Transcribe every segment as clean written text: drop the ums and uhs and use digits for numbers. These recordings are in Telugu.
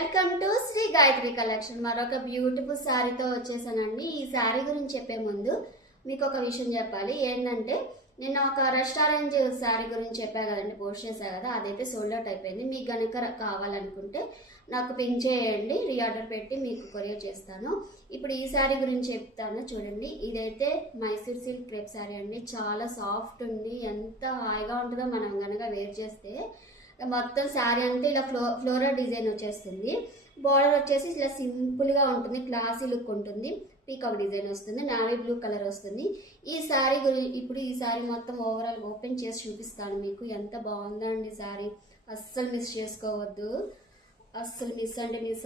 Welcome to Shri Gayatri collection. మరొక బ్యూటిఫుల్ శారీతో వచ్చేసానండి. ఈ శారీ గురించి చెప్పే ముందు మీకు ఒక విషయం చెప్పాలి. ఏంటంటే నేను ఒక రెస్టారెంట్ శారీ గురించి చెప్పా కదండి, పోస్ట్ చేశా కదా, అదైతే సోల్డ్ అవుట్ అయిపోయింది. మీకు కనుక కావాలనుకుంటే నాకు పింక్ చేయండి, రీఆర్డర్ పెట్టి మీకు కొరియర్ చేస్తాను. ఇప్పుడు ఈ శారీ గురించి చెప్తాను చూడండి. ఇదైతే మైసూర్ సిల్క్ క్రేప్ శారీ అండి. చాలా సాఫ్ట్ ఉంది, ఎంత హాయిగా ఉంటుందో మనం కనుక వేర్ చేస్తే. మొత్తం శారీ అంతా ఇలా ఫ్లోరల్ డిజైన్ వచ్చేస్తుంది. బార్డర్ వచ్చేసి ఇలా సింపుల్గా ఉంటుంది, క్లాసీ లుక్ ఉంటుంది. పీకాక్ డిజైన్ వస్తుంది, నావీ బ్లూ కలర్ వస్తుంది. ఈ శారీ ఇప్పుడు ఈ శారీ మొత్తం ఓవరాల్ ఓపెన్ చేసి చూపిస్తాను మీకు. ఎంత బాగుందండి శారీ, అస్సలు మిస్ చేసుకోవద్దు. అస్సలు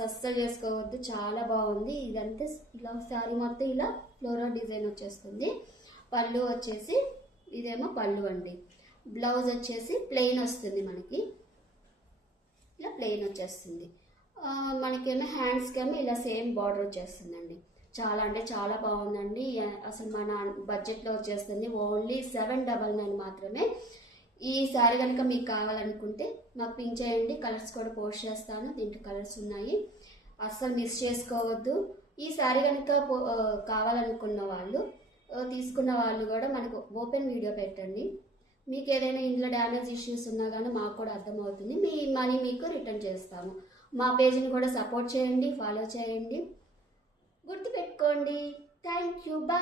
అస్సలు చేసుకోవద్దు, చాలా బాగుంది. ఇదంతా ఇలా శారీ మొత్తం ఇలా ఫ్లోరల్ డిజైన్ వచ్చేస్తుంది. పళ్ళు వచ్చేసి ఇదేమో పళ్ళు అండి. బ్లౌజ్ వచ్చేసి ప్లెయిన్ వస్తుంది, మనకి ఇలా ప్లెయిన్ వచ్చేస్తుంది. మనకేమో హ్యాండ్స్కేమో ఇలా సేమ్ బార్డర్ వచ్చేస్తుందండి. చాలా అంటే చాలా బాగుందండి. అసలు మన బడ్జెట్లో వచ్చేస్తుంది. ఓన్లీ 799 మాత్రమే. ఈ శారీ కనుక మీకు కావాలనుకుంటే నాకు పింక్ చేయండి, కలర్స్ కూడా పోస్ట్ చేస్తాను. దీంట్లో కలర్స్ ఉన్నాయి, అస్సలు మిస్ చేసుకోవద్దు. ఈ శారీ కనుక కావాలనుకున్న వాళ్ళు, తీసుకున్న వాళ్ళు కూడా మనకు ఓపెన్ వీడియో పెట్టండి. మీకు ఏదైనా ఇందులో డ్యామేజ్ ఇష్యూస్ ఉన్నా కానీ మాకు కూడా అర్థమవుతుంది. మీ మనీ మీకు రిటర్న్ చేస్తాము. మా పేజ్ని కూడా సపోర్ట్ చేయండి, ఫాలో చేయండి, గుర్తుపెట్టుకోండి. Thank you, bye.